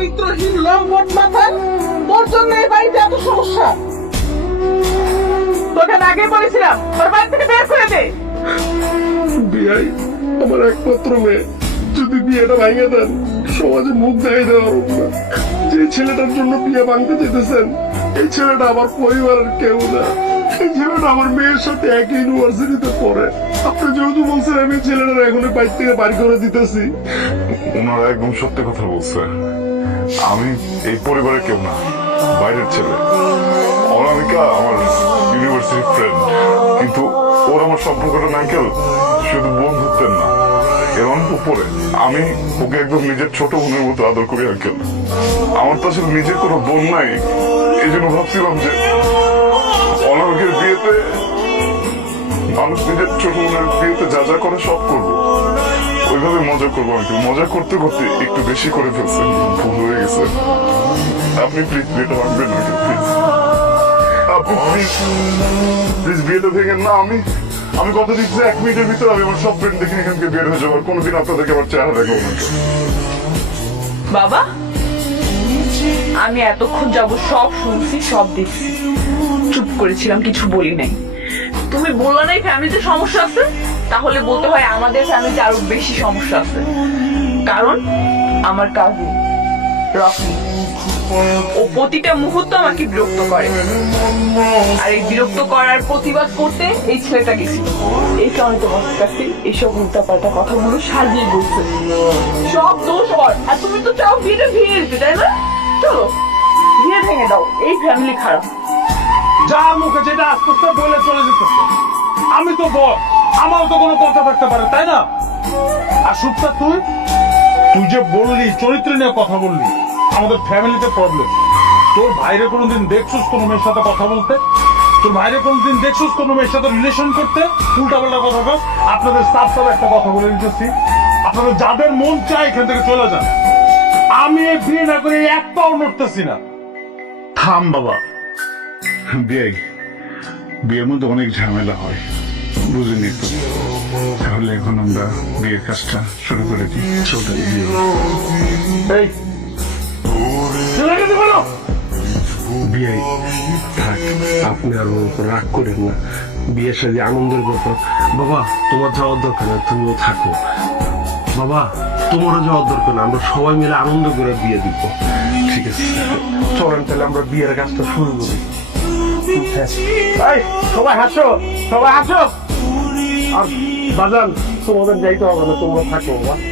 চরিত্রহীন লম্বট মাথা তোর জন্য এই বাড়িতে এত সমস্যা। তোকে আগে বলেছিলাম তোর বাড়ি থেকে বের করে দে। বিয়াই আমার একমাত্র মেয়ে। যদি বিয়েটা ভাঙে দেন সমাজে মুখ দেখাই দেওয়া যে ছেলেটার জন্য বিয়ে ভাঙতে যেতেছেন এই ছেলেটা আমার পরিবারের কেউ না। এই ছেলেটা আমার মেয়ের সাথে একই ইউনিভার্সিটিতে পড়ে। আপনি যেহেতু বলছেন আমি ছেলেটার এখন বাইর থেকে বাড়ি করে দিতেছি। ওনারা একদম সত্যি কথা বলছে। আমি এই পরিবারের কেউ না, বাইরের ছেলে। অনামিকা আমার ইউনিভার্সিটি ফ্রেন্ড কিন্তু ওর আমার সম্পর্কটা নাইকেল, শুধু বন্ধুত্বের না। এর অনেক উপরে, আমি ওকে একদম নিজের ছোট বোনের মতো আদর করি, আঙ্কেল। আমার তো আসলে নিজের কোনো বোন নাই এই জন্য ভাবছিলাম যে অনামিকের বিয়েতে, মানুষ নিজের ছোট বোনের বিয়েতে যা যা করে সব করব। ওইভাবে মজা করব আঙ্কেল মজা করতে করতে একটু বেশি করে ফেলছেন। ভুল হয়ে গেছে। আপনি প্লিজ বিয়েটা ভাঙবেন আঙ্কেল প্লিজ আপনি প্লিজ প্লিজ বিয়েটা ভেঙে না, আমি আমি কথা দিচ্ছি এক মিনিটের ভিতরে আমি আমার সব ফ্রেন্ড দেখে এখান থেকে বের হয়ে যাব, আর কোনোদিন আপনাদেরকে আমার চেহারা দেখাবো না বাবা, আমি এতক্ষণ যাব সব শুনছি, সব দেখছি। চুপ করেছিলাম, কিছু বলি নাই। তুমি বলল না ফ্যামিলিতে সমস্যা আছে? তাহলে বলতে হয় আমাদের ফ্যামিলিতে আরও বেশি সমস্যা আছে। কারণ আমার কাজিন রকি, ও প্রতিটা মুহূর্ত আমাকে বিরক্ত করে। আর এই বিরক্ত করার প্রতিবাদ করতে এই ছেলেটা গেছিল। এই কারণে তোমার কাছে এইসব কথাগুলো সাজিয়ে বলছে। সব দোষ ওর। আর তুমি তো চাও বিয়েটা ভেঙে দিতে, তাই না? চলো বিয়ে ভেঙে দাও। এই ফ্যামিলি খারাপ। যা মুখে যেটা আস্তে আস্তে বলে তো বল আমারও তো কোনো কথা থাকতে পারে, তাই না? আর সুপ্তা তুই? তুই যে বললি, চরিত্র নিয়ে কথা বললি, আমাদের ফ্যামিলিতে প্রবলেম তোর ভাইরে কোনোদিন দেখছিস কোনো মেয়ের সাথে কথা বলতে? তোর ভাইরে কোনোদিন দেখছিস কোনো মেয়ের সাথে রিলেশন করতে? উল্টা পাল্টা কথা কর। আপনাদের সাফ সাফ একটা কথা বলে দিতেছি। আপনাদের যাদের মন চায় এখান থেকে চলে যান। আমি এই বিয়ে না করে এক পাও নড়তেছি না। থাম বাবা। বিয়ে বিয়ের মধ্যে অনেক ঝামেলা হয়। বুঝিনি তো। তাহলে এখন আমরা বিয়ের কাজটা শুরু করে দিই। থাক আপনি আর ওর উপর রাগ করেন না। বিয়ের সাথে আনন্দের ব্যাপার। বাবা তোমার যাওয়ার দরকার না তুমিও থাকো। বাবা তোমারও যাওয়ার দরকার না। আমরা সবাই মিলে আনন্দ করে বিয়ে দিব। ঠিক আছে? চলেন তাহলে আমরা বিয়ের কাজটা শুরু করি। সবাই হাসো সবাই হাসো। আর বাজান তোমাদের যাইতে হবে না তোমরা থাকো বাবা